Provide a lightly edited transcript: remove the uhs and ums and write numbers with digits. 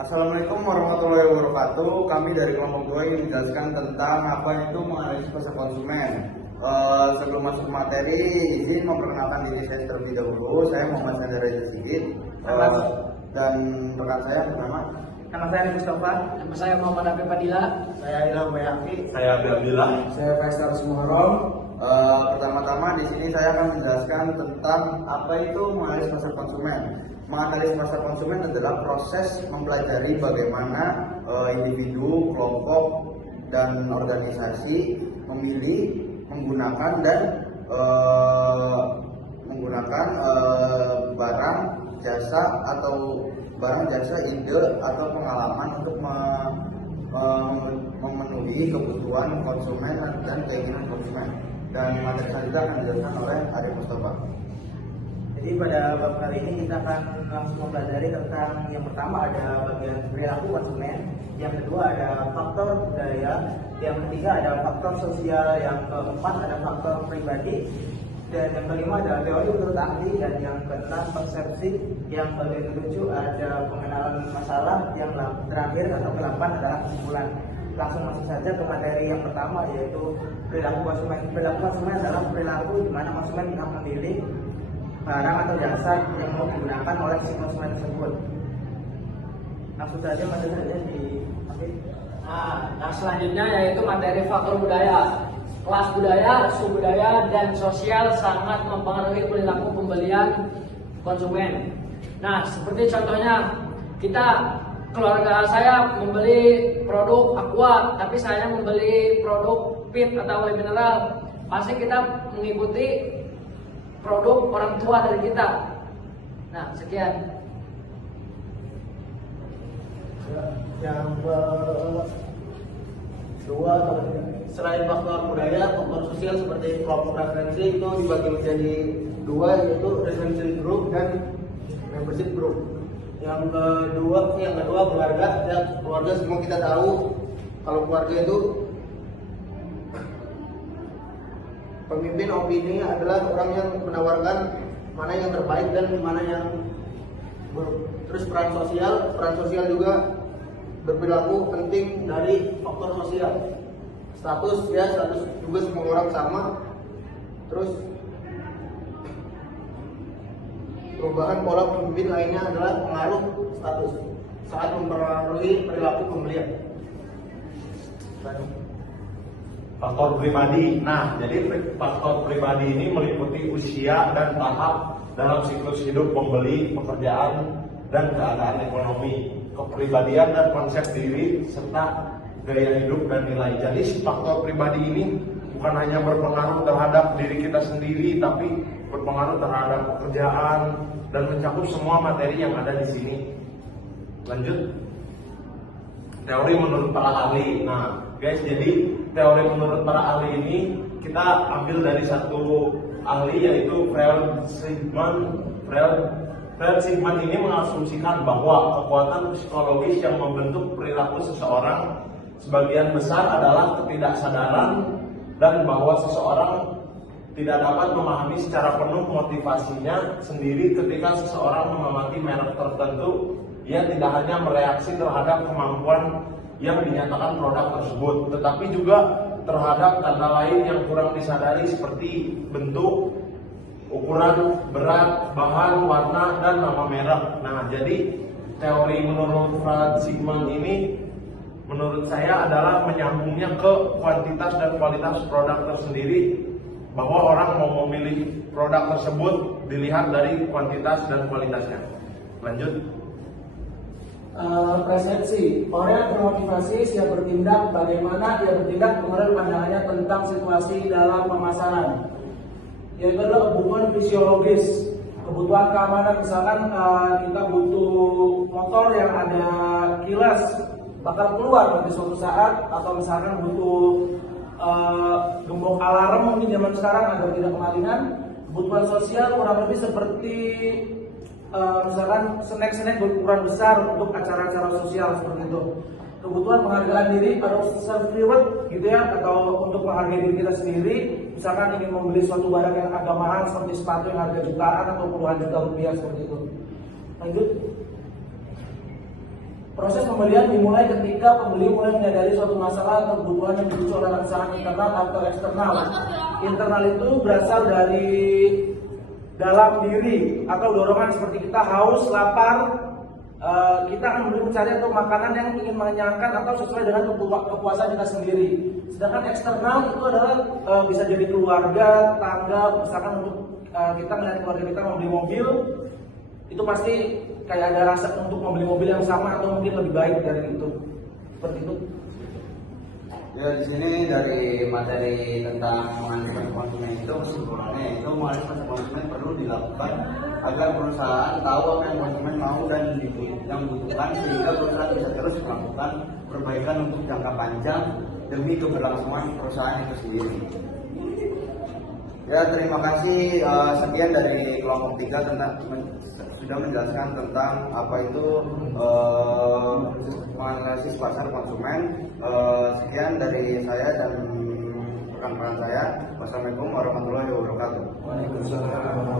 Assalamualaikum warahmatullahi wabarakatuh. Kami dari kelompok 2 ingin menjelaskan tentang apa itu menganalisis pasar konsumen. Sebelum masuk ke materi, izin memperkenalkan diri saya terlebih dahulu. Saya Muhammad Sandra Sigit dan rekan saya pertama. Nama saya Mustafa. Nama saya Muhammad Abi Padilla. Saya Ilham Bayaki. Saya Abdillah. Saya Faisal Sumarom. Pertama-tama di sini saya akan menjelaskan tentang apa itu menganalisis pasar konsumen. Menganalisis pasar konsumen adalah proses mempelajari bagaimana individu, kelompok, dan organisasi memilih, menggunakan dan barang, jasa atau barang, jasa, ide atau pengalaman untuk memenuhi kebutuhan konsumen dan keinginan konsumen. Dan materi selanjutnya akan dijelaskan oleh Arif Mustafa. Jadi pada bab kali ini kita akan langsung mempelajari tentang yang pertama ada bagian perilaku konsumen, yang kedua ada faktor budaya, yang ketiga ada faktor sosial, yang keempat ada faktor pribadi, dan yang kelima ada teori menurut ahli, dan yang keenam persepsi, yang ketujuh ada pengenalan masalah, yang terakhir atau ke-8 adalah kesimpulan. Langsung masuk saja ke materi yang pertama, yaitu perilaku konsumen. Perilaku konsumen adalah perilaku di mana konsumen akan memilih barang atau jasa yang mau digunakan oleh si konsumen tersebut. Langsung saja materi saja di Nah, selanjutnya yaitu materi faktor budaya. Kelas budaya, suku budaya, dan sosial sangat mempengaruhi perilaku pembelian konsumen. Nah, seperti contohnya keluarga saya membeli produk Aqua, tapi saya membeli produk Pit atau air mineral. Pasti kita mengikuti produk orang tua dari kita. Nah, sekian. yang kedua, selain faktor budaya, faktor sosial seperti kelompok referensi itu dibagi menjadi dua, yaitu referensi group dan membership group. Yang kedua keluarga. Ya, keluarga semua kita tahu kalau keluarga itu pemimpin opini adalah orang yang menawarkan mana yang terbaik dan mana yang buruk. Terus peran sosial juga berperilaku penting dari faktor sosial. Status juga semua orang sama. Terus perubahan pola pemimpin lainnya adalah pengaruh status saat mempengaruhi perilaku pembelian. Faktor pribadi. Nah, jadi faktor pribadi ini meliputi usia dan tahap dalam siklus hidup pembeli, pekerjaan, dan keadaan ekonomi, kepribadian dan konsep diri, serta gaya hidup dan nilai. Jadi si faktor pribadi ini bukan hanya berpengaruh terhadap diri kita sendiri, tapi berpengaruh terhadap pekerjaan dan mencakup semua materi yang ada di sini. Lanjut. Teori menurut para ahli. Nah, guys, jadi teori menurut para ahli ini kita ambil dari satu ahli, yaitu Fred Sigman. Fred Sigman ini mengasumsikan bahwa kekuatan psikologis yang membentuk perilaku seseorang sebagian besar adalah ketidaksadaran, dan bahwa seseorang tidak dapat memahami secara penuh motivasinya sendiri ketika seseorang mengamati merek tertentu. Ia tidak hanya mereaksi terhadap kemampuan yang dinyatakan produk tersebut, tetapi juga terhadap tanda lain yang kurang disadari seperti bentuk, ukuran, berat, bahan, warna, dan nama merek. Nah, jadi teori menurut Fred Sigman ini menurut saya adalah menyambungnya ke kuantitas dan kualitas produk tersendiri, bahwa orang mau memilih produk tersebut dilihat dari kuantitas dan kualitasnya. Lanjut. Persepsi. Orang yang termotivasi siap bertindak, bagaimana dia bertindak menurut pandangannya tentang situasi dalam pemasaran. Yang kedua, hubungan fisiologis. Kebutuhan keamanan, misalkan kita butuh motor yang ada kilas bakal keluar nanti suatu saat, atau misalkan butuh gembok alarm mungkin zaman sekarang agar tidak kemalingan. Kebutuhan sosial kurang lebih seperti misalkan snack berukuran besar untuk acara-acara sosial seperti itu. Kebutuhan penghargaan diri atau self reward gitu ya, atau untuk menghargai diri kita sendiri, misalkan ingin membeli suatu barang yang agak mahal seperti sepatu yang harga jutaan atau puluhan juta rupiah seperti itu. Lanjut. Proses pembelian dimulai ketika pembeli mulai menyadari suatu masalah atau kebutuhan yang dipicu oleh rangsangan internal atau eksternal. Internal itu berasal dari dalam diri atau dorongan seperti kita haus, lapar, kita akan mencari atau makanan yang ingin mengenyangkan atau sesuai dengan kepuasan kita sendiri. Sedangkan eksternal itu adalah bisa jadi keluarga, tetangga, misalkan untuk kita melihat keluarga kita membeli mobil, itu pasti kayak ada rasa untuk membeli mobil yang sama atau mungkin lebih baik dari itu. Seperti itu. Ya, di sini dari materi tentang mengantisipasi konsumen itu kesimpulannya itu mengantisipasi konsumen perlu dilakukan agar perusahaan tahu apa yang konsumen mau dan yang butuhkan, sehingga perusahaan bisa terus melakukan perbaikan untuk jangka panjang demi keberlangsungan perusahaan itu sendiri. Ya, terima kasih. Sekian dari kelompok 3 tentang sudah menjelaskan tentang apa itu menganalisis pasar konsumen. Sekian dari saya dan rekan-rekan saya. Wassalamualaikum warahmatullahi wabarakatuh. Waalaikumsalam.